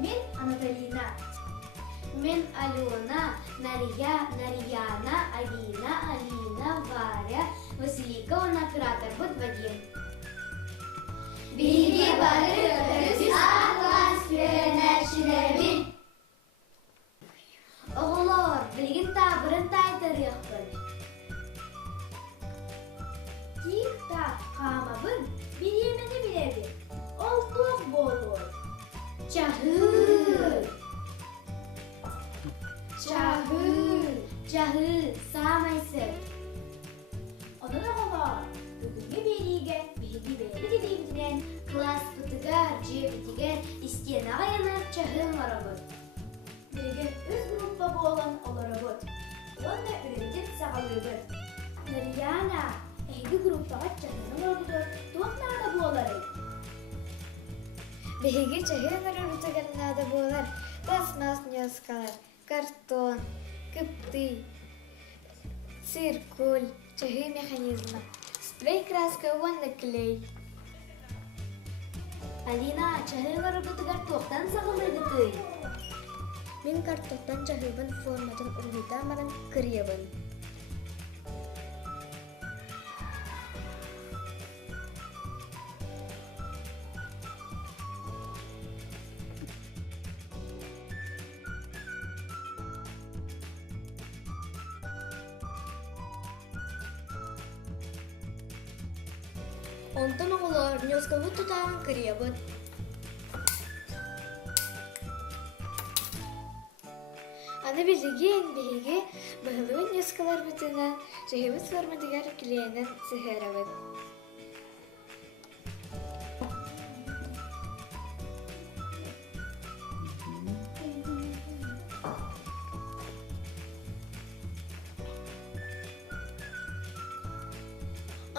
Мен Анатолина. Мен Алена, Нария, Нарьяна, Алина, Алина, Варя, Василика, он оператор. Вот Вадим. Биги бары өтөрүбүз класс күнәшилебин. Оголор, билгин табырын тайтырыйыкпын. Тик-та камабын биремени билеби. Ол тоқ болур. Чахы. Чахы, самайсы. Onun oğlan, bugünkü biriyle bilgi belli dediğimden klas pıtıgar, cebitiger, isteyene ayanır çahın arabı. Bilgi üç gruppa bu olan olarabı. Onda üründük sağlığı. Nariyana, ehli gruppa çahın arabı, tuğaklarda bu oları. Bilgi çahın arabı tuğaklarda bu olar. Tasmas nyoskalar, karton, кыпты, циркуль, чаги механизма, спрей, краска, ванна, клей. Алина, чахылары бұтығар тоқтан сағылайды күй. Мен картоқтан чахыбын форматын ұлғитамарын кіребін. Онтан оғылар нёскавы тұтағын кіребін. Аны білген бейге бұғылығын нёскалар бұтынан жайыбыз формадығар кілейінен сығарабын.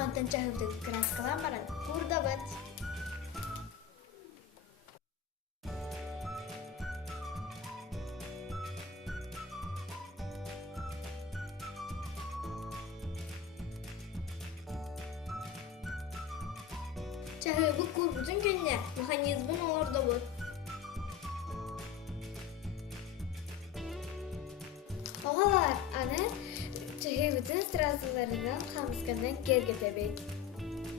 Ondan çahıbdık kraskalanmaran burada bıt. Çahıbı kurbutun gününe mexanizmin orada bıt. Oğalar, anı çahıbıtın sırasılarından kamıskandan gergetebek.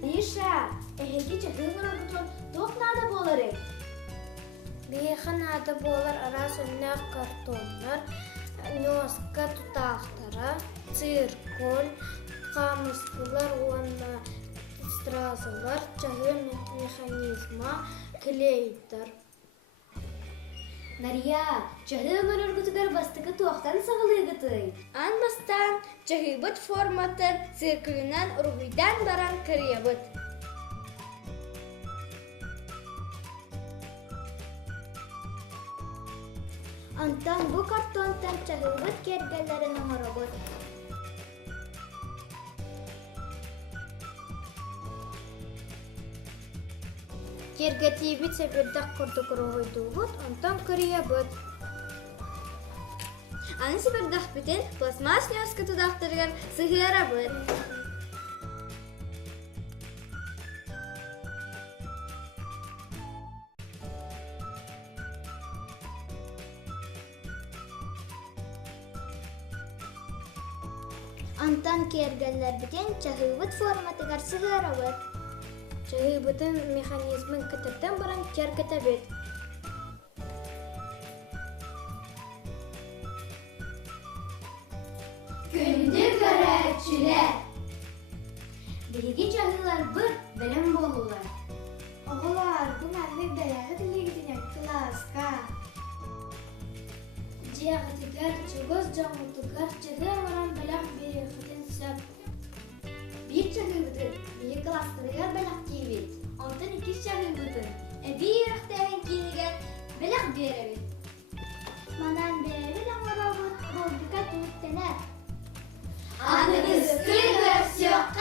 Ниша, эһиги чахыгына бутун тоқнада болары. Механада болар арасында картондар, нёска тутақтары, циркуль, камыскалар, онна стразалар, чахы механизма, клейтер. Нария, чахыгына өргүтүгөр бастыкы тоқтан сағылыгыты. Анбастан чахыбыт форматын циркулынан ургуйдан баран кіребіт. Антан бу картонтан чахыбыт кергелерин оңоробут. Кергетибит себердак курдук ургуйдубут, антан кіребіт. Аны себердак битен пластмасс нёска тудақтырган сыгырабыт. Антан кергелер битен чахыбыт форматыгар сыгырабыт. Чахыбытын механизмын кытырдан баран кергетебит. Күнді көрәтшілер. Білгі чағылар бір білім болулар. Оғылар, бұл мәлі бәләгі тілегітіне класска. Жиағытыгар чөгөз жаңытыгар чығы оран білім беріғытын сөп. Bir çağıbıdın, bir klastırıgar bələk deyibid. Ondan iki çağıbıdın, bir ıqtağın kinigar bələk beribid. Manan beribid ama robot robika tüyüttələr. Anınız kıyır, все.